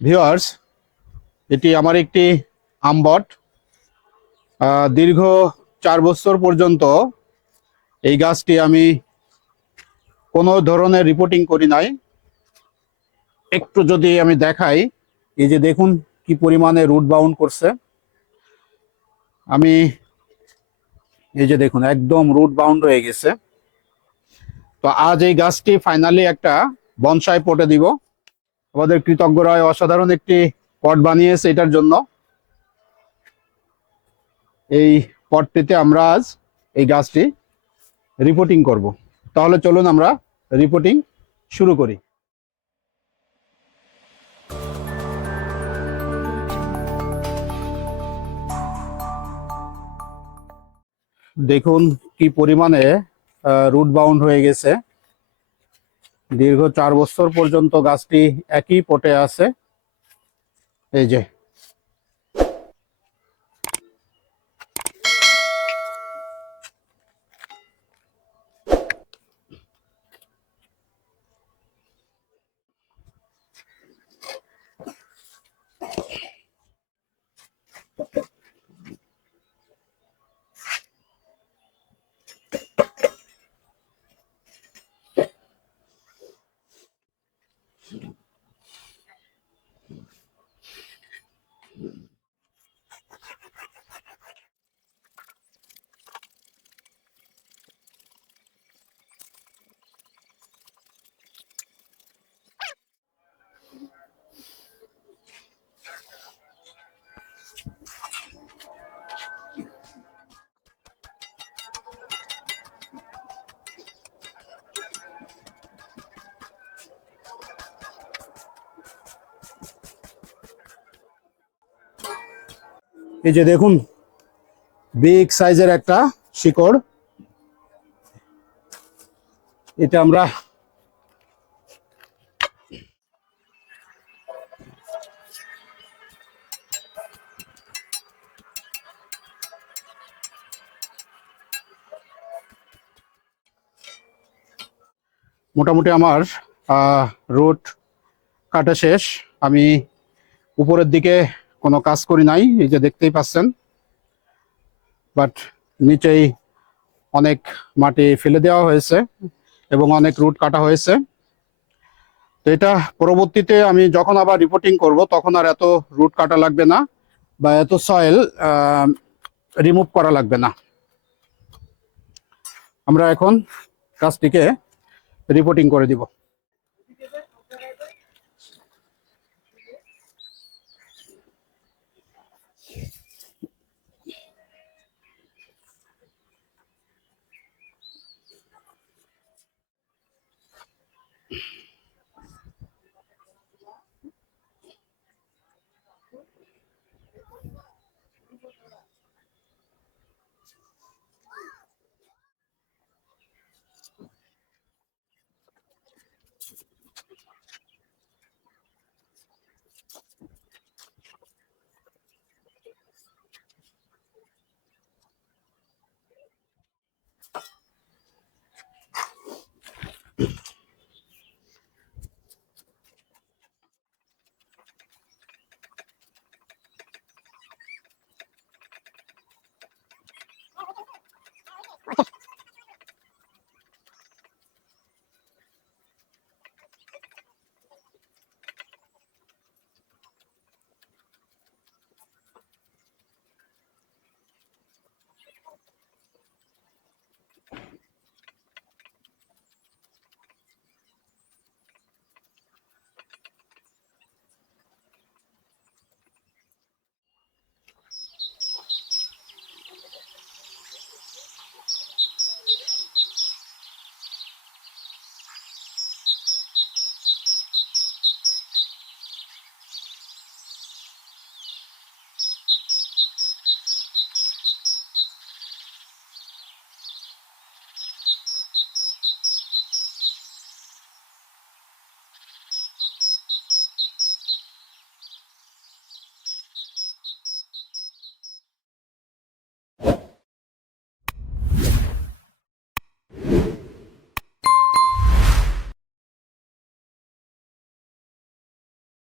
Viewers, এটি আমার একটি আম বট। দীর্ঘ 4 বছর পর্যন্ত এই গাছটি আমি কোনো ধরনের রিপোর্টিং করি নাই। একটু যদি আমি দেখাই, এই যে দেখুন কি পরিমাণে রুট বাউন্ড করছে। আমি এই যে দেখুন একদম রুট বাউন্ড হয়ে গেছে। তো আজ এই গাছটি ফাইনালি একটা বনসাই পটে দিব। আমাদের কৃতজ্ঞরা অসাধারণ একটি পট বানিয়েছে এটার জন্য। এই পটটিতে আমরা আজ এই গাছটি রিপোর্টিং করব। তাহলে চলুন আমরা রিপোর্টিং শুরু করি। দেখুন কি পরিমাণে রুট বাউন্ড হয়ে গেছে। দীর্ঘ 4 বছর পর্যন্ত গাছটি একই পটে আছে। এই যে এই যে দেখুন বিগ সাইজের একটা শিকড়। এটা আমরা মোটামুটি আমার রুট কাটা শেষ। আমি উপরের দিকে কোনো কাজ করি নাই, এই যে দেখতেই পাচ্ছেন। বাট নিচেই অনেক মাটি ফেলে দেওয়া হয়েছে এবং অনেক রুট কাটা হয়েছে। তো এটা পরবর্তীতে আমি যখন আবার রিপোর্টিং করব তখন আর এত রুট কাটা লাগবে না বা এত সয়েল রিমুভ করা লাগবে না। আমরা এখন কাজটিকে রিপোর্টিং করে দিব।